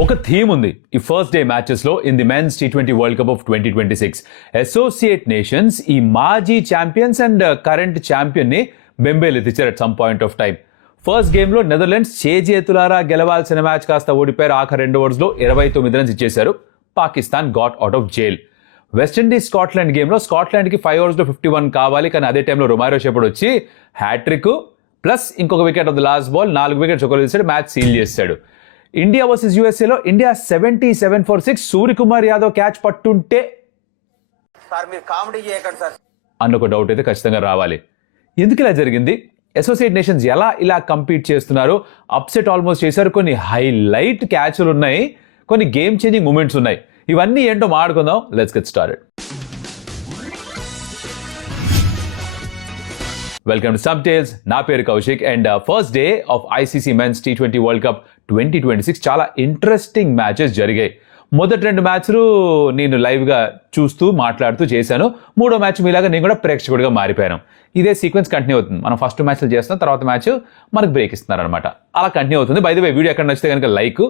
ఒక థీమ్ ఉంది ఈ ఫస్ట్ డే మ్యాచెస్ లో in the men's T20 world cup of 2026. Associate nations ఈ మాజీ ఛాంపియన్స్ అండ్ కరెంట్ ఛాంపియన్ ని బెంబేలెత్తిచ్చారు at some point of time. First game లో నెదర్లాండ్స్ చేతులారా గెలవాల్సిన మ్యాచ్ కాస్త ఓడిపోయారు. ఆఖరి 2 ఓవర్స్ లో 29 రన్స్ ఇచ్చేశారు. Pakistan got out of jail. West Indies Scotland game లో స్కాట్లాండ్ కి 5 ఓవర్స్ లో 51 కావాలి, కానీ అదే టైంలో రొమారో షెపర్డ్ వచ్చి హ్యాట్రిక్ ప్లస్ ఇంకొక wicket off the last ball 4 wickets ఒకరు తీసాడు, మ్యాచ్ సీల్ చేశాడు. ఇండియా వర్సెస్ యూఎస్ఏలో India 77 for 6 Suryakumar Yadav catch పట్టుంటే అన్న ఒక డౌట్ అయితే ఖచ్చితంగా రావాలి. ఎందుకు ఇలా జరిగింది? అసోసియేట్ నేషన్స్ ఎలా ఇలా కంపీట్ చేస్తున్నారు? అప్సెట్ ఆల్మోస్ట్ చేశారు. కొన్ని హైలైట్ క్యాచ్లు ఉన్నాయి, కొన్ని గేమ్ చేంజింగ్ మూమెంట్స్ ఉన్నాయి. ఇవన్నీ ఏంటో మాట్లాడుకుందాం. Let's get started. Welcome to some tales. నా పేరు Kaushik and first day of ICC men's T20 world cup 2026 చాలా ఇంట్రెస్టింగ్ మ్యాచెస్ జరిగాయి. మొదటి 2 మ్యాచ్లు నేను లైవ్గా చూస్తూ మాట్లాడుతూ చేశాను. 3వ మ్యాచ్ మీలాగా నేను కూడా ప్రేక్షకుడిగా మారిపోయాను. ఇదే సీక్వెన్స్ కంటిన్యూ అవుతుంది. మనం ఫస్ట్ మ్యాచ్లు చేస్తాం, తర్వాత మ్యాచ్ మనకు బ్రేక్ ఇస్తున్నారు అనమాట. అలా కంటిన్యూ అవుతుంది. బై ద వే, వీడియో ఎక్కడ నచ్చితే కనుక like,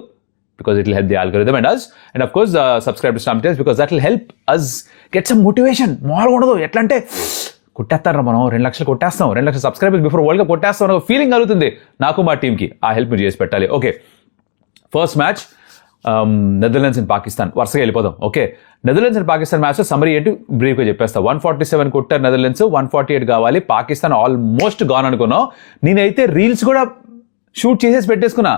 because it will help the algorithm and us, and of course subscribe to Some Tales because that will help us get some motivation. మామూలుగా ఉండదు. ఎట్లా అంటే కొట్టేస్తారా మనం 2 లక్షలు కొట్టేస్తాం, 2 లక్షల సబ్స్క్రైబర్స్ బిఫోర్ వరల్డ్ కప్ కొట్టేస్తాం అనే ఫీలింగ్ కలుగుతుంది నాకు, మా టీంకి. ఆ హెల్ప్ మీరు చేసి పెట్టాలి. Okay, first match Netherlands and Pakistan. వరుసగా వెళ్ళిపోదాం. ఓకే, నెదర్లాండ్స్ అండ్ పాకిస్తాన్ మ్యాచ్లో సమ్మరీ ఏంటి బ్రీఫ్గా చెప్పేస్తా. 147 కొట్టారు నెదర్లాండ్స్, 148 కావాలి. పాకిస్తాన్ ఆల్మోస్ట్ గాన్ అనుకున్నాం. నేనైతే రీల్స్ కూడా షూట్ చేసేసి పెట్టేసుకున్నా.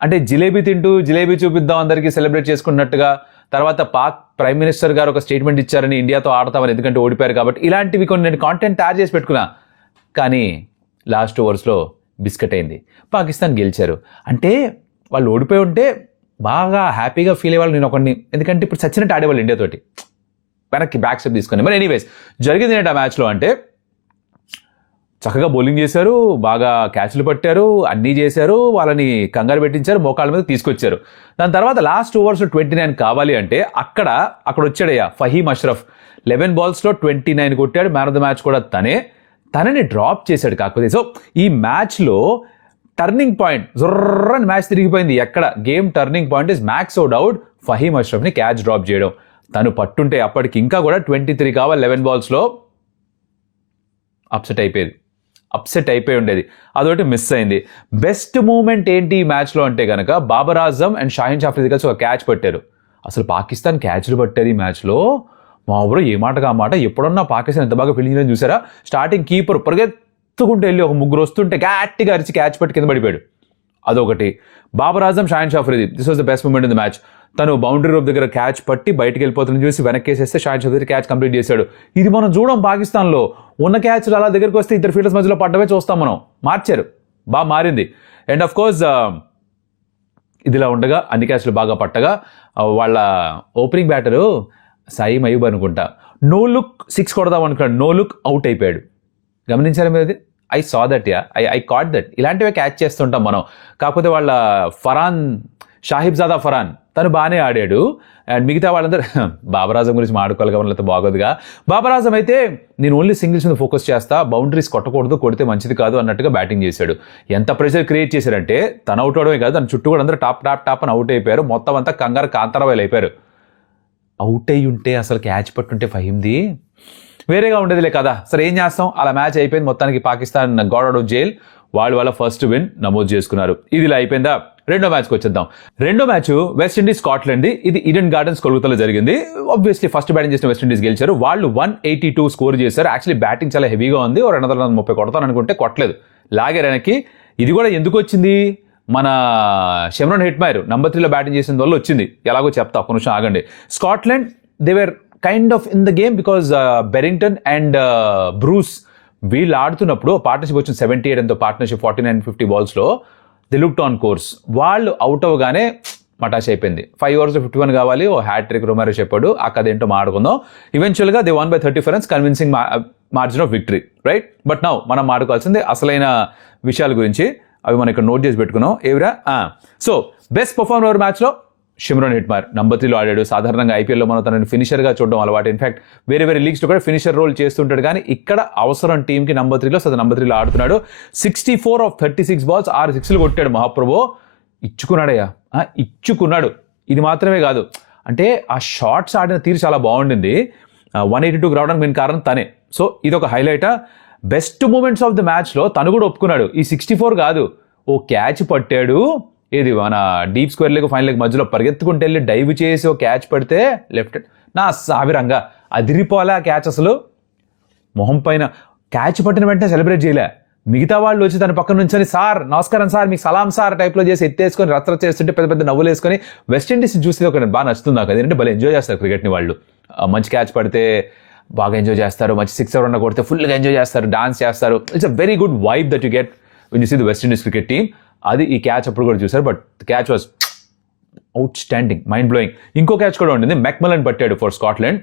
అంటే జిలేబీ తింటూ జిలేబీ చూపిద్దాం అందరికీ సెలబ్రేట్ చేసుకున్నట్టుగా. తర్వాత పాక్ ప్రైమ్ మినిస్టర్ గారు ఒక స్టేట్మెంట్ ఇచ్చారని, ఇండియాతో ఆడతామని, ఎందుకంటే ఓడిపోయారు కాబట్టి. ఇలాంటివి కొన్ని నేను కాంటెంట్ తయారు చేసి పెట్టుకున్నా. కానీ లాస్ట్ ఓవర్స్లో బిస్కెట్ అయింది. పాకిస్తాన్ గెలిచారు. అంటే వాళ్ళు ఓడిపోయి ఉంటే బాగా హ్యాపీగా ఫీల్ అయ్యేవాళ్ళు నేను ఒకరిని, ఎందుకంటే ఇప్పుడు సచ్చినట్టు ఆడేవాళ్ళు ఇండియాతోటి వెనక్కి బ్యాక్ స్టెప్ తీసుకొని. మరి ఎనీవేస్ జరిగింది ఏంటి ఆ మ్యాచ్లో అంటే, చక్కగా బౌలింగ్ చేశారు, బాగా క్యాచ్లు పట్టారు, అన్నీ చేశారు, వాళ్ళని కంగారు పెట్టించారు, మోకాళ్ళ మీద తీసుకొచ్చారు. దాని తర్వాత లాస్ట్ ఓవర్స్లో 29 కావాలి అంటే అక్కడ వచ్చాడయ్యా ఫహీమ్ అష్రఫ్. 11 బాల్స్లో 29 కొట్టాడు. మ్యాన్ ఆఫ్ ద మ్యాచ్ కూడా తనని డ్రాప్ చేశాడు. కాకపోతే సో ఈ మ్యాచ్లో టర్నింగ్ పాయింట్, జొర్రని మ్యాచ్ తిరిగిపోయింది. ఎక్కడ game turning point is max out out Faheem అష్రఫ్ని క్యాచ్ డ్రాప్ చేయడం. తను పట్టుంటే అప్పటికి ఇంకా కూడా 23 కావాలి. 11 బాల్స్లో అప్సెట్ అయిపోయి ఉండేది. అదొకటి మిస్ అయింది. బెస్ట్ మూమెంట్ ఏంటి ఈ మ్యాచ్లో అంటే కనుక, బాబర్ ఆజమ్ అండ్ షాహిన్ షాఫ్రీ కలిసి ఒక క్యాచ్ పట్టారు. అసలు పాకిస్తాన్ క్యాచ్లు పట్టారు ఈ మ్యాచ్లో. మా ఊరు ఏ మాటగా ఆ మాట. ఎప్పుడన్నా పాకిస్తాన్ ఎంత బాగా ఫీల్డింగ్ చేయడం చూసారా? స్టార్టింగ్ కీపర్ పరిగెత్తుకుంటూ వెళ్ళి ఒక 3 వస్తుంటే గట్టిగా అరిచి క్యాచ్ పట్టి కింద పడిపోయాడు. అదొకటి. Babar Azam Shaheen Shah Afridi, this was the best moment in the match. తను బౌండరీ రోప్ దగ్గర క్యాచ్ పట్టి బయటకు వెళ్ళిపోతున్న చూసి వెనక్కేసేస్తే షాహిన్ షాఫ్రీ క్యాచ్ కంప్లీట్ చేశాడు. ఇది మనం చూడం పాకిస్తాన్లో. ఉన్న క్యాచ్లు అలా దగ్గరికి వస్తే 2 ఫీల్డర్స్ మధ్యలో పడ్డమే చూస్తాం మనం. మార్చారు, బాగా మారింది. అండ్ ఆఫ్ కోర్స్ ఇదిలా ఉండగా అన్ని క్యాచ్లు బాగా పట్టగా వాళ్ళ ఓపెనింగ్ బ్యాటరు సాయి మయూబ్ అనుకుంటా, నో లుక్ 6 కొడదాం అనుకున్నాడు. నో లుక్ అవుట్ అయిపోయాడు. గమనించారా మీరు అది? I saw that, I caught that. ఇలాంటివే క్యాచ్ చేస్తుంటాం మనం. కాకపోతే వాళ్ళ సాహిబ్జాదా ఫరాన్ తను బాగానే ఆడాడు. అండ్ మిగతా వాళ్ళందరూ బాబర్ ఆజం గురించి మాట్లాడుకోవాలి కాబట్టి లేకపోతే బాగోదుగా. బాబర్ ఆజం అయితే నేను ఓన్లీ సింగిల్స్ మీద ఫోకస్ చేస్తా, బౌండరీస్ కొట్టకూడదు, కొడితే మంచిది కాదు అన్నట్టుగా బ్యాటింగ్ చేశాడు. ఎంత ప్రెషర్ క్రియేట్ చేశారంటే తను అవుట్ అవడమే కాదు, తన చుట్టూ కూడా అందరూ టాప్ అని అవుట్ అయిపోయారు. మొత్తం అంతా కంగారు కాంతారావాయిలు అయిపోయారు. అవుట్ అయ్యి ఉంటే అసలు క్యాచ్ పట్టుంటే ఫహీమ్ది వేరేగా ఉండేదిలే కదా. సరే ఏం చేస్తాం, అలా మ్యాచ్ అయిపోయింది. మొత్తానికి Pakistan got out of jail. వాళ్ళ ఫస్ట్ విన్ నమోదు చేసుకున్నారు. ఇది ఇలా అయిపోయిందా? రెండో మ్యాచ్కి వచ్చేద్దాం. రెండో మ్యాచ్ వెస్టిండీస్ స్కాట్లాండ్ది. ఇది ఈడెన్ గార్డెన్స్ కొల్కతాలో జరిగింది. ఆబ్వియస్లీ ఫస్ట్ బ్యాటింగ్ చేసిన వెస్టిండీస్ గెలిచారు. వాళ్ళు 182 స్కోర్ చేశారు. యాక్చువల్లీ బ్యాటింగ్ చాలా హెవీగా ఉంది. 230 కొడతాను అనుకుంటే కొట్టలేదు, లాగారు వెనక్కి. ఇది కూడా ఎందుకు వచ్చింది? మన షెమ్రాన్ హెట్మైర్ నంబర్ 3లో బ్యాటింగ్ చేసిన వల్ల వచ్చింది. ఎలాగో చెప్తా, ఒక్క నిమిషం ఆగండి. Scotland they were kind of in the game because Berrington and Bruce వీళ్ళు ఆడుతున్నప్పుడు పార్ట్నర్షిప్ వచ్చింది 78 ఎంతో పార్ట్నర్షిప్ 49-50 బాల్స్లో. They looked on course. వాళ్ళు అవుట్ అవ్వగానే మటాష్ అయిపోయింది. 5 ఓవర్స్లో 51 కావాలి, ఓ హ్యాట్రిక్ రొమారో చెప్పాడు. ఆ కథ ఏంటో మాట్లాడుకుందాం. ఈవెన్చువల్గా they won by 34 runs, convincing margin of victory, right? But now మనం మాట్లాడుకోవాల్సింది అసలైన విషయాల గురించి. అవి మనం ఇక్కడ నోట్ చేసి పెట్టుకున్నాం. ఏవిరా? సో బెస్ట్ పర్ఫార్మర్ మ్యాచ్లో షిమ్రాన్ హెట్మైర్ నంబర్ 3లో ఆడాడు. సాధారణంగా ఐపీఎల్లో మనం తనని ఫినిషర్గా చూడడం అలవాటు. ఇన్ఫాక్ట్ వేరే లీగ్స్లో కూడా ఫినిషర్ రోల్ చేస్తుంటాడు. కానీ ఇక్కడ అవసరం టీంకి నంబర్ 3లో, సో నంబర్ 3లో ఆడుతున్నాడు. 64 of 36 balls 6 సిక్స్లు కొట్టాడు మహాప్రభు. ఇచ్చుకున్నాడయ్యా. ఇచ్చుకున్నాడు. ఇది మాత్రమే కాదు, అంటే ఆ షాట్స్ ఆడిన తీరు చాలా బాగుండింది. 182 రావడానికి మెయిన్ కారణం తనే. సో ఇది ఒక హైలైటా. బెస్ట్ మూమెంట్స్ ఆఫ్ ద మ్యాచ్లో తను కూడా ఒప్పుకున్నాడు, ఈ 64 కాదు, ఓ క్యాచ్ పట్టాడు, ఇది మన deep square leg final leg మధ్యలో పరిగెత్తుకుంటూ వెళ్ళి డైవ్ చేసి ఓ క్యాచ్ పడితే లెఫ్ట్ నా సావిరంగా అదిరిపోలే ఆ క్యాచ్. అసలు మొహం పైన క్యాచ్ పట్టిన వెంటనే సెలబ్రేట్ చేయలే, మిగతా వాళ్ళు వచ్చి తన పక్కన నుంచొని సార్ నమస్కారం సార్ మీకు సలాం సార్ టైప్లో చేసి ఎత్తేసుకొని రచ్చ చేస్తుంటే పెద్ద పెద్ద నవ్వులు వేసుకొని వెస్టిండీస్ చూసి ఒక బాగా నచ్చుతుంది నాకు. అదేంటంటే భలే ఎంజాయ్ చేస్తారు క్రికెట్ని వాళ్ళు. మంచి క్యాచ్ పడితే బాగా ఎంజాయ్ చేస్తారు, మంచి 6 రన్ కొడితే ఫుల్గా ఎంజాయ్ చేస్తారు, డాన్స్ చేస్తారు. It's a very good vibe that you get when you see the West Indies cricket team. అది ఈ క్యాచ్ అప్పుడు కూడా చూసారు, but catch was outstanding, mind blowing. ఇంకో క్యాచ్ కూడా ఉండింది, మెక్మలన్ పట్టాడు ఫర్ స్కాట్లాండ్.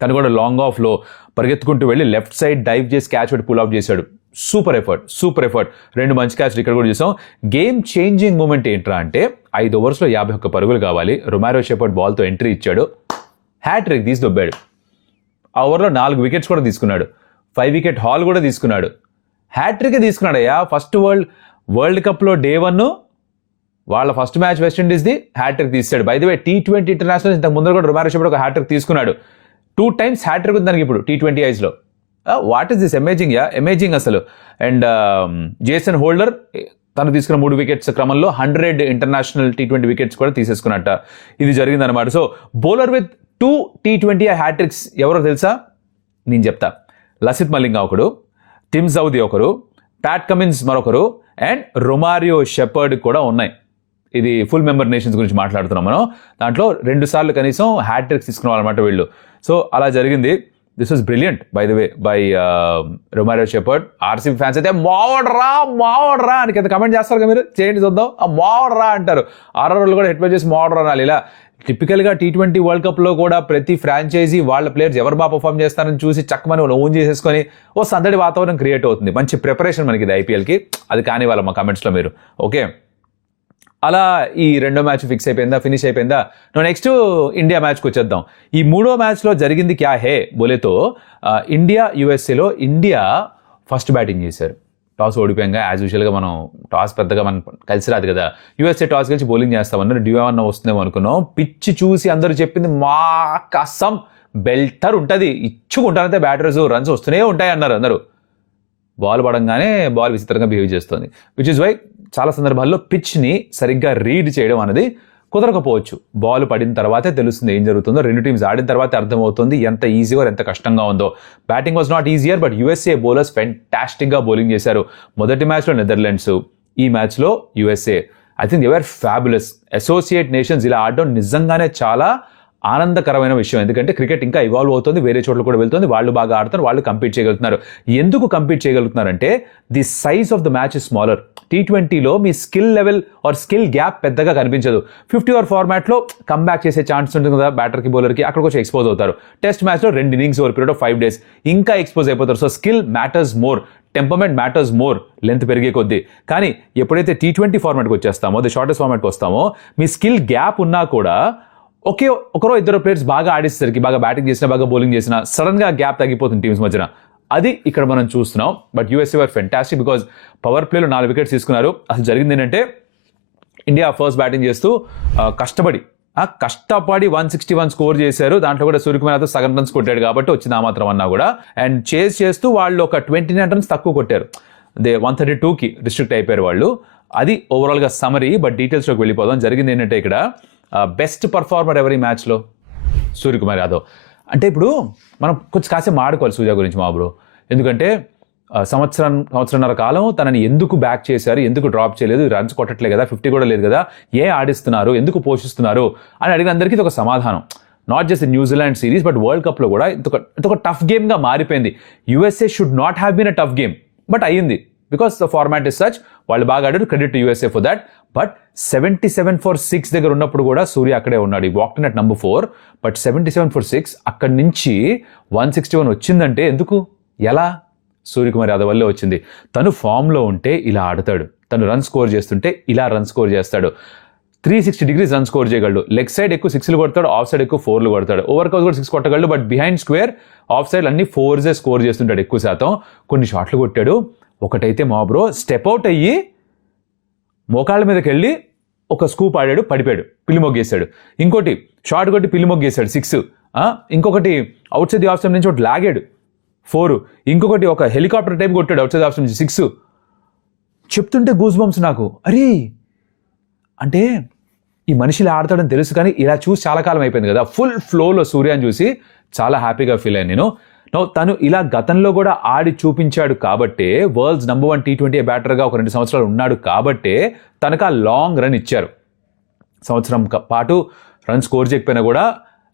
తను కూడా లాంగ్ ఆఫ్లో పరిగెత్తుకుంటూ వెళ్ళి లెఫ్ట్ సైడ్ డైవ్ చేసి క్యాచ్ పెట్టి పుల్ ఆఫ్ చేశాడు. Super effort. 2 మంచి క్యాచ్లు ఇక్కడ కూడా చూసాం. గేమ్ చేంజింగ్ మూమెంట్ ఏంట్రా అంటే 5 ఓవర్స్లో 51 పరుగులు కావాలి. రొమారో షెపర్డ్ బాల్తో ఎంట్రీ ఇచ్చాడు, హ్యాట్రిక్ తీసి దొబ్బాడు. ఆ ఓవర్లో 4 వికెట్స్ కూడా తీసుకున్నాడు, 5 వికెట్ హాల్ కూడా తీసుకున్నాడు, హ్యాట్రిక్ తీసుకున్నాడయ్యా. ఫస్ట్ వరల్డ్ కప్లో Day 1 వాళ్ళ ఫస్ట్ మ్యాచ్ వెస్టిండీస్ది హ్యాట్రిక్ తీసాడు. By the way T20 international ఇంతకు ముందు కూడా రొమారో షెపర్డ్ ఒక హ్యాట్రిక్ తీసుకున్నాడు. 2 times హ్యాట్రిక్ ఉంది దానికి ఇప్పుడు T20 ఐస్లో. వాట్ ఈస్ దిస్ అమేజింగ్ అసలు. అండ్ జేసన్ హోల్డర్ తను తీసుకున్న 3 వికెట్స్ క్రమంలో 100 ఇంటర్నేషనల్ T20 వికెట్స్ కూడా తీసేసుకున్నట్ట. ఇది జరిగిందనమాట. So bowler with 2 T20 hat-tricks ఎవరో తెలుసా? నేను చెప్తా. లసిత్ మలింగా ఒకడు, టిమ్ సౌదీ ఒకరు, ప్యాట్ కమిన్స్ మరొకరు, అండ్ రొమారియో షెపర్డ్ కూడా ఉన్నాయి. ఇది ఫుల్ మెంబర్ నేషన్స్ గురించి మాట్లాడుతున్నాం మనం. దాంట్లో 2 సార్లు కనీసం హ్యాట్రిక్స్ తీసుకున్నారన్నమాట వీళ్ళు. సో అలా జరిగింది. This was brilliant by the way by Romario shepherd. RCB fans అయితే మావడ్రా అని కింద కమెంట్ చేస్తారు కదా, మీరు చేయండి చూద్దాం. మావడ్రా అంటారు. ఆర్ఆర్లు కూడా హెడ్ చేసి మావడ్రా అనాలి. ఇలా టిపికల్గా T20 వరల్డ్ కప్లో కూడా ప్రతి ఫ్రాంచైజీ వాళ్ళ ప్లేయర్స్ ఎవరు బాగా పర్ఫామ్ చేస్తారని చూసి చక్కమని ఓన్ చేసేసుకొని ఓ సందడి వాతావరణం క్రియేట్ అవుతుంది. మంచి ప్రిపరేషన్ మనకి ఇది ఐపీఎల్కి. అది కానీ వాళ్ళ మా కమెంట్స్లో మీరు ఓకే. అలా ఈ 2వ మ్యాచ్ ఫినిష్ అయిపోయిందా. నెక్స్ట్ ఇండియా మ్యాచ్కి వచ్చేద్దాం. ఈ 3వ మ్యాచ్లో జరిగింది క్యా హే బోలేతో ఇండియా యూఎస్ఏలో ఇండియా ఫస్ట్ బ్యాటింగ్ చేశారు. టాస్ ఓడిపోయాక యాజ్ యూజువల్గా మనం టాస్ పెద్దగా మనం కలిసి రాదు కదా, యూఎస్ఏ టాస్ గెలిచి బౌలింగ్ చేస్తామన్నారు. డ్యూవన్నా వస్తుందేమో అనుకున్నాం. పిచ్ చూసి అందరూ చెప్పింది మా కసం బెల్టర్ ఉంటుంది, ఇచ్చుకుంటానంటే బ్యాటర్స్ రన్స్ వస్తూనే ఉంటాయి అన్నారు అందరూ. బాల్ పడంగానే బాల్ విచిత్రంగా బిహేవ్ చేస్తుంది. విచ్ ఇస్ వై చాలా సందర్భాల్లో పిచ్ని సరిగ్గా రీడ్ చేయడం అనేది కుదరకపోవచ్చు. బాల్ పడిన తర్వాతే తెలుస్తుంది ఏం జరుగుతుందో. 2 టీమ్స్ ఆడిన తర్వాతే అర్థమవుతుంది ఎంత ఈజీగా ఎంత కష్టంగా ఉందో. Batting was not easier, but USA bowlers ఫెంటాస్టిక్గా బౌలింగ్ చేశారు. మొదటి మ్యాచ్లో నెదర్లాండ్స్, ఈ మ్యాచ్లో USA. I think they are fabulous. Associate nations ఇలా ఆడడం నిజంగానే చాలా ఆనందకరమైన విషయం. ఎందుకంటే క్రికెట్ ఇంకా ఇవాల్వ్ అవుతుంది, వేరే చోట్ల కూడా వెళ్తుంది, వాళ్ళు బాగా ఆడుతారు, వాళ్ళు కంపీట్ చేయగలుగుతున్నారు. ఎందుకు కంపీట్ చేయగలుగుతున్నారంటే the size of the match is smaller. T20లో మీ skill level or skill gap పెద్దగా కనిపించదు. 50 ఓవర్ ఫార్మాట్లో కంబ్యాక్ చేసే ఛాన్స్ ఉంటుంది కదా బ్యాటర్కి బౌలర్కి, అక్కడికి వచ్చి ఎక్స్పోజ్ అవుతారు. టెస్ట్ మ్యాచ్లో 2 innings over period of 5 days ఇంకా ఎక్స్పోజ్ అయిపోతారు. So skill matters more, temperament matters more length పెరిగే కొద్దీ. కానీ ఎప్పుడైతే T20 ఫార్మాట్కి వచ్చేస్తామో, ది షార్టెస్ట్ ఫార్మాట్కి వస్తామో, మీ స్కిల్ గ్యాప్ ఉన్నా కూడా ఒకరో ఇద్దరు ప్లేయర్స్ బాగా ఆడేసరికి, బాగా బ్యాటింగ్ చేసినా బాగా బౌలింగ్ చేసినా సడన్గా గ్యాప్ తగ్గిపోతుంది టీమ్స్ మధ్యన. అది ఇక్కడ మనం చూస్తున్నాం. But USA were fantastic because power ప్లేలో 4 వికెట్స్ తీసుకున్నారు. అసలు జరిగింది ఏంటంటే ఇండియా ఫస్ట్ బ్యాటింగ్ చేస్తూ కష్టపడి 161 స్కోర్ చేశారు. దాంట్లో కూడా సూర్యకుమార్ యాదవ్ సగం రన్స్ కొట్టాడు కాబట్టి వచ్చింది ఆ మాత్రం అన్నా కూడా. అండ్ చేస్ చేస్తూ వాళ్ళు ఒక 29 రన్స్ తక్కువ కొట్టారు. 132కి రిస్ట్రిక్ట్ అయిపోయారు వాళ్ళు. అది ఓవరాల్గా సమరీ. బట్ డీటెయిల్స్లోకి వెళ్ళిపోదాం. జరిగింది ఏంటంటే ఇక్కడ బెస్ట్ పర్ఫార్మర్ ఎవరి మ్యాచ్లో సూర్యకుమార్ యాదవ్. అంటే ఇప్పుడు మనం కొంచెం కాసేపు ఆడుకోవాలి సూర్య గురించి మా బ్రో. ఎందుకంటే సంవత్సరంన్నర కాలం తనని ఎందుకు బ్యాక్ చేశారు, ఎందుకు డ్రాప్ చేయలేదు, రన్స్ కొట్టట్లేదు కదా, 50 కూడా లేదు కదా, ఆడిస్తున్నారు, ఎందుకు పోషిస్తున్నారు అని అడిగిన అందరికీ ఇది ఒక సమాధానం. Not just New Zealand series but world కప్లో కూడా ఇదొక టఫ్ గేమ్గా మారిపోయింది. USA should not have been a tough game, but అయ్యింది because the format is such. వాళ్ళు బాగా ఆడారు, credit to USA for that. But 77 for 6 దగ్గర ఉన్నప్పుడు కూడా సూర్య అక్కడే ఉన్నాడు. ఈ walked in at number 4. But 77 for 6 అక్కడి నుంచి 161 వచ్చిందంటే ఎందుకు, ఎలా? సూర్యకుమార్ యాదవ్ వల్లే వచ్చింది. తను ఫామ్లో ఉంటే ఇలా ఆడతాడు, తను రన్ స్కోర్ చేస్తుంటే ఇలా రన్ స్కోర్ చేస్తాడు. 360 degrees రన్ స్కోర్ చేయగలడు. లెగ్ సైడ్ ఎక్కువ 6లు కొడతాడు, ఆఫ్ సైడ్ ఎక్కువ 4లు కొడతాడు. ఓవర్ కౌస్ కూడా 6 కొట్టగలడు. But behind square, off side అన్ని 4s స్కోర్ చేస్తుంటాడు ఎక్కువ శాతం. కొన్ని షాట్లు కొట్టాడు. ఒకటైతే మా బ్రో స్టెప్ అవుట్ అయ్యి మోకాళ్ళ మీదకి వెళ్ళి ఓ ఒక స్కూప్ ఆడాడు, పడిపోయాడు, పిల్లి మొగ్గేశాడు. ఇంకోటి షార్ట్ కొట్టి పిల్లి మొగ్గేశాడు 6. ఇంకొకటి out side the off stump నుంచి ఒకటి లాగాడు 4. ఇంకొకటి ఒక హెలికాప్టర్ టైప్ కొట్టాడు అవుట్ సైడ్ ఆఫ్ స్టంప్ నుంచి 6. చెప్తుంటే గూస్ బంప్స్ నాకు. అరే అంటే ఈ మనిషి ఇలా ఆడతాడని తెలుసు, కానీ ఇలా చూసి చాలా కాలం అయిపోయింది కదా. ఫుల్ ఫ్లోలో సూర్యాని చూసి చాలా హ్యాపీగా ఫీల్ అయ్యాను నేను. తను ఇలా గతంలో కూడా ఆడి చూపించాడు కాబట్టే వరల్డ్స్ నంబర్ 1 T20 బ్యాటర్గా ఒక 2 సంవత్సరాలు ఉన్నాడు కాబట్టే తనకు ఆ లాంగ్ రన్ ఇచ్చారు. సంవత్సరం పాటు రన్ స్కోర్ చేయకపోయినా కూడా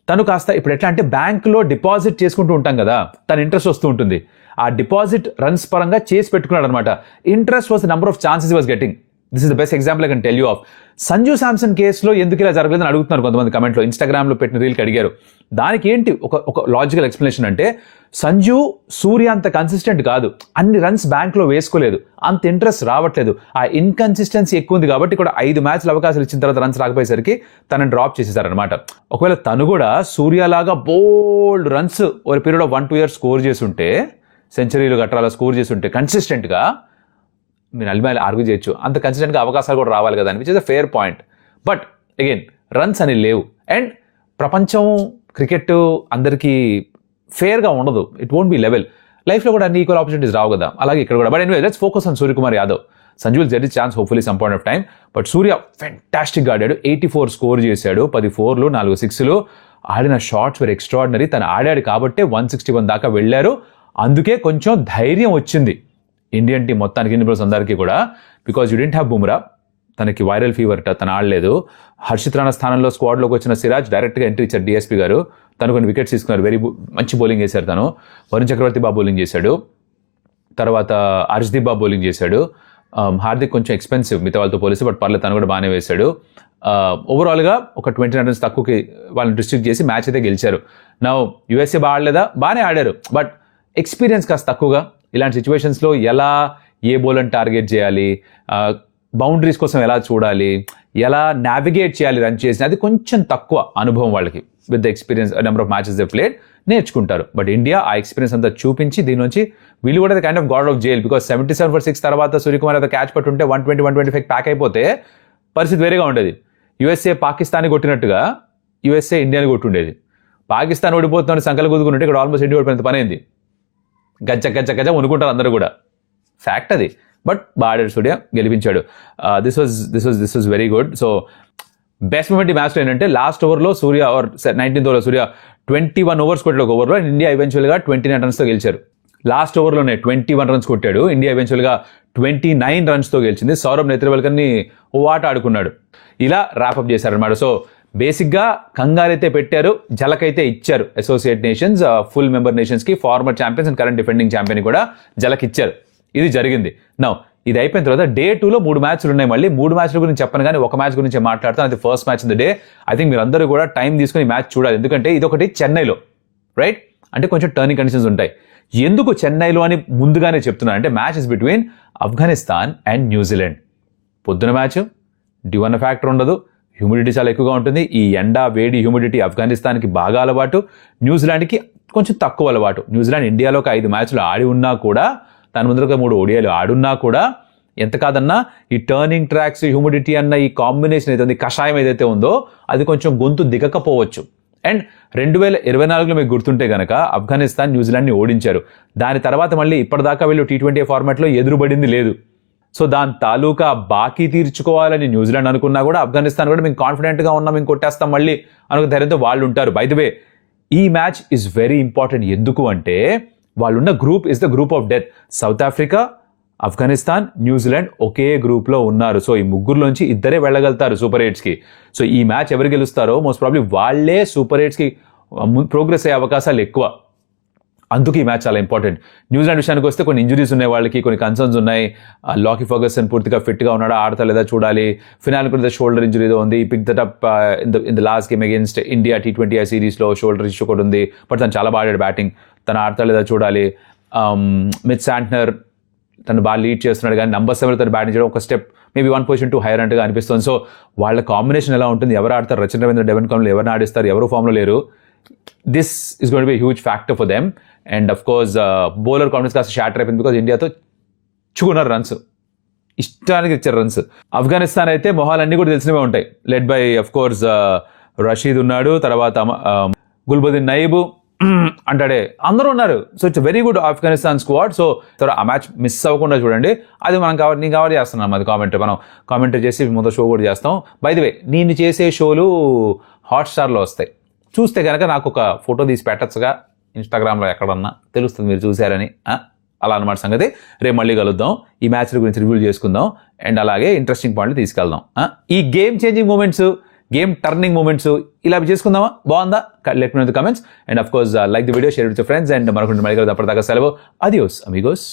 తను కాస్త ఇప్పుడు ఎట్లా అంటే బ్యాంకులో డిపాజిట్ చేసుకుంటూ ఉంటాం కదా, తన ఇంట్రెస్ట్ వస్తూ ఉంటుంది. ఆ డిపాజిట్ రన్స్ పరంగా చేసి పెట్టుకున్నాడు అనమాట. Interest was the number of chances was getting. This is the best example I can tell you of. Sanju Samson కేసులో ఎందుకు ఇలా జరగలేదని అడుగుతున్నారు కొంతమంది కమెంట్లో. ఇన్స్టాగ్రామ్లో పెట్టిన రీల్కి అడిగారు. దానికి ఏంటి ఒక లాజికల్ ఎక్స్ప్లెనేషన్ అంటే, సంజు సూర్య అంత కన్సిస్టెంట్ కాదు, అన్ని రన్స్ బ్యాంక్లో వేసుకోలేదు, అంత ఇంట్రెస్ట్ రావట్లేదు, ఆ ఇన్కన్సిస్టెన్సీ ఎక్కువ ఉంది కాబట్టి కూడా 5 మ్యాచ్లు అవకాశాలు ఇచ్చిన తర్వాత రన్స్ రాకపోయేసరికి తనని డ్రాప్ చేసేసారనమాట. ఒకవేళ తను కూడా సూర్యలాగా బోల్డ్ రన్స్ ఒక పీరియడ్ ఆఫ్ 1-2 years స్కోర్ చేస్తుంటే, సెంచరీలు గట్రాల స్కోర్ చేస్తుంటే కన్సిస్టెంట్గా, మీరు అల్మాయిలు ఆర్గ్యూ చేయొచ్చు, అంత కన్సిస్టెంట్గా అవకాశాలు కూడా రావాలి కదా అని, which is a fair point. But again runs అని లేవు. అండ్ ప్రపంచం క్రికెట్ అందరికీ ఫేర్గా ఉండదు. It won't be level. లైఫ్లో కూడా అన్ని ఈక్వల్ ఆపర్చునిటీస్ రావు కదా, అలాగే ఇక్కడ కూడా. But anyway let's focus on Suryakumar Yadav. Sanju will get his chance hopefully some point of time. But Surya ఫెంటాస్టిక్గా ఆడాడు. 84 స్కోర్ చేశాడు, 10 4లు 4 6లు. ఆడిన షాట్స్ వెరీ ఎక్స్ట్రాడినరీ. తను ఆడాడు కాబట్టే 161 దాకా వెళ్ళారు. అందుకే కొంచెం ధైర్యం వచ్చింది ఇండియన్ టీం మొత్తానికి, ఇండియన్ ప్లేయర్స్ అందరికీ కూడా. Because you didn't have Bumrah, తనకి వైరల్ ఫీవర్, తను ఆడలేదు. హర్షిత్ రాణా స్థానంలో స్క్వాడ్లోకి వచ్చిన సిరాజ్ డైరెక్ట్గా ఎంట్రీ ఇచ్చారు డిఎస్పీ గారు. తను కొన్ని వికెట్స్ తీసుకున్నారు, మంచి బౌలింగ్ చేశారు తను. వరుణ్ చక్రవర్తి బాబు బౌలింగ్ చేశాడు, తర్వాత హర్షదీప్ బాబు బౌలింగ్ చేశాడు. హార్దిక్ కొంచెం ఎక్స్పెన్సివ్ మిగతా వాళ్ళతో పోలిస్తే, బట్ పర్లేదు తను కూడా బాగానే వేశాడు. ఓవరాల్గా ఒక 20 runs తక్కువకి వాళ్ళని డిస్ట్రిక్ట్ చేసి మ్యాచ్ అయితే గెలిచారు. నా యూఎస్ఏ బాగా ఆడలేదా, బాగానే ఆడారు, బట్ ఎక్స్పీరియన్స్ కాస్త తక్కువగా. ఇలాంటి సిచ్యువేషన్స్లో ఎలా ఏ బౌలర్ని టార్గెట్ చేయాలి, బౌండరీస్ కోసం ఎలా చూడాలి, ఎలా నావిగేట్ చేయాలి రన్ చేసి, అది కొంచెం తక్కువ అనుభవం వాళ్ళకి. With the experience number of matches they played నేర్చుకుంటారు. బట్ ఇండియా ఆ ఎక్స్పీరియన్స్ అంతా చూపించి దీని నుంచి వీళ్ళు కూడా kind of God of jail. Because 77 for 6 తర్వాత సూర్యకుమార్ యాదవ్ క్యాచ్ పట్టుంటే 120 125 ప్యాక్ అయిపోతే పరిస్థితి వేరేగా ఉండేది. యూఎస్ఏ పాకిస్తాన్ని కొట్టినట్టుగా యూఎస్ఏ ఇండియాని కొట్టుండేది. పాకిస్తాన్ ఓడిపోతుందని సంకలు కుదుకుంటే ఇక్కడ ఆల్మోస్ట్ ఇండియా ఓడిపోయినంత పని అయింది. గజ్జ గజ్జ గజ్జ వణుకుంటారు అందరూ కూడా, ఫ్యాక్ట్ అది. బట్ బాడాడు సూర్య, గెలిపించాడు. This was very good. So best moment ఈ మ్యాచ్లో ఏంటంటే లాస్ట్ ఓవర్లో సూర్య 19th ఓవర్లో సూర్య 21 overs కొట్టాడు ఒక ఓవర్లో. ఇండియా ఈవెన్చువల్గా 29 runsతో గెలిచారు. లాస్ట్ ఓవర్లోనే 21 runs కొట్టాడు. ఇండియా ఈవెన్చువల్గా 29 runsతో గెలిచింది. సౌరభ్ నేత్రవల్కర్ని ఓ ఆట ఆడుకున్నాడు. ఇలా ర్యాపప్ చేశారనమాట. సో బేసిక్గా కంగారైతే పెట్టారు, జలకైతే ఇచ్చారు. అసోసియేట్ నేషన్స్ ఫుల్ మెంబర్ నేషన్స్కి former champions and current defending champion కూడా జలకి ఇచ్చారు. ఇది జరిగింది. నౌ ఇది అయిపోయిన తర్వాత Day 2లో 3 మ్యాచ్లు ఉన్నాయి. మళ్ళీ 3 మ్యాచ్ల గురించి చెప్పను, కానీ ఒక మ్యాచ్ గురించి మాట్లాడతాను. అది first match in the day. I think మీరు అందరూ కూడా టైం తీసుకుని మ్యాచ్ చూడాలి, ఎందుకంటే ఇదొకటి చెన్నైలో, రైట్? అంటే కొంచెం టర్నింగ్ కండిషన్స్ ఉంటాయి. ఎందుకు చెన్నైలో అని ముందుగానే చెప్తున్నాను అంటే, match is between Afghanistan and New Zealand. పొద్దున మ్యాచ్, డ్యూ అన్న ఫ్యాక్టర్ ఉండదు, హ్యూమిడిటీ చాలా ఎక్కువగా ఉంటుంది. ఈ ఎండ వేడి హ్యూమిడిటీ ఆఫ్ఘనిస్తాన్కి బాగా అలవాటు, న్యూజిలాండ్కి కొంచెం తక్కువ అలవాటు. న్యూజిలాండ్ ఇండియాలో ఒక 5 మ్యాచ్లు ఆడి ఉన్నా కూడా, దాని ముందర 3 ODIలు ఆడున్నా కూడా, ఎంత కాదన్నా ఈ టర్నింగ్ ట్రాక్స్, హ్యూమిడిటీ అన్న ఈ కాంబినేషన్ ఏదైతే కషాయం ఏదైతే ఉందో అది కొంచెం గొంతు దిగకపోవచ్చు. అండ్ 2024లో మీకు గుర్తుంటే కనుక ఆఫ్ఘనిస్తాన్ న్యూజిలాండ్ని ఓడించారు. దాని తర్వాత మళ్ళీ ఇప్పటిదాకా వీళ్ళు T20 ఫార్మాట్లో ఎదురుబడింది లేదు. సో దాని తాలూకా బాకీ తీర్చుకోవాలని న్యూజిలాండ్ అనుకున్నా కూడా, ఆఫ్ఘనిస్తాన్ కూడా మేము కాన్ఫిడెంట్గా ఉన్నాం, మేము కొట్టేస్తాం మళ్ళీ అనుకున్న ధైర్యంతో వాళ్ళు ఉంటారు. బై ద వే ఈ మ్యాచ్ ఈజ్ వెరీ ఇంపార్టెంట్. ఎందుకు అంటే వాళ్ళున్న group is the group of death. South Africa, Afghanistan, New Zealand ఒకే గ్రూప్లో ఉన్నారు. సో ఈ ముగ్గురులోంచి ఇద్దరే వెళ్ళగలుగుతారు సూపర్ 8స్కి. సో ఈ మ్యాచ్ ఎవరు గెలుస్తారో మోస్ట్ ప్రాబ్లీ వాళ్ళే సూపర్ 8స్కి ప్రోగ్రెస్ అయ్యే అవకాశాలు ఎక్కువ. అందుకు ఈ మ్యాచ్ చాలా ఇంపార్టెంట్. న్యూజిలాండ్ విషయానికి వస్తే కొన్ని ఇంజురీస్ ఉన్నాయి, వాళ్ళకి కొన్ని కన్సర్న్స్ ఉన్నాయి. లాకీ ఫర్గసన్ పూర్తిగా ఫిట్గా ఉన్నాడా, ఆడతా లేదా చూడాలి. ఫినాల్ కూడా షోల్డర్ ఇంజురీ ఉంది. Pick that up in the last game against India T20 సిరీస్లో షోల్డర్ ఇష్యూ కూడా ఉంది. బట్ తను చాలా బాగా ఆడాడు బ్యాటింగ్, తను ఆడతా లేదా చూడాలి. మిత్ శాంట్నర్ తను బాగా లీడ్ చేస్తున్నాడు, కానీ నంబర్ 7 తను బ్యాటింగ్ చేయడం ఒక step maybe 1 position too higher అంటగా అనిపిస్తుంది. సో వాళ్ళ కాంబినేషన్ ఎలా ఉంటుంది, ఎవరు ఆడతారు, రచిన్ రవీంద్ర, డెవెన్ కాన్వే ఎవరిని ఆడిస్తారు, ఎవరు ఫామ్లో లేరు. This is going to be huge factor for them. And of course bowler confidence కాస్త షాటర్ అయిపోయింది, బికాజ్ ఇండియాతో 200 runs ఇష్టానికి ఇచ్చారు రన్స్. ఆఫ్ఘనిస్తాన్ అయితే మొహాలన్నీ కూడా తెలిసినవే ఉంటాయి. Led by of course Rashid ఉన్నాడు, తర్వాత గుల్బుద్దీన్ నయీబ్ అంటాడే, అందరూ ఉన్నారు. So it's very good Afghanistan squad. So ఆ మ్యాచ్ మిస్ అవ్వకుండా చూడండి. అది మనం నేను కవర్ చేస్తున్నాం, అది కామెంటరీ, మనం కామెంటరీ చేసి ముందు షో కూడా చేస్తాం. బై ది వే, నేను చేసే షోలు హాట్స్టార్లో వస్తాయి. చూస్తే కనుక నాకు ఒక ఫోటో తీసి పెట్టచ్చుగా, ఇన్స్టాగ్రామ్లో ఎక్కడన్నా తెలుస్తుంది మీరు చూశారని. అలా అనమాట సంగతి. రేపు మళ్ళీ కలుద్దాం, ఈ మ్యాచ్ల గురించి రివ్యూ చేసుకుందాం, అండ్ అలాగే ఇంట్రెస్టింగ్ పాయింట్లు తీసుకెళ్దాం. ఈ game changing moments, game turning moments ఇలా చేసుకుందామా? బాగుందా? Let me know in the comments. And of course like the video, share with your friends, and మరొకటి మళ్ళీ కలుద్దాం. అప్పటిదాకా సెలవు. అడియోస్ అమిగోస్.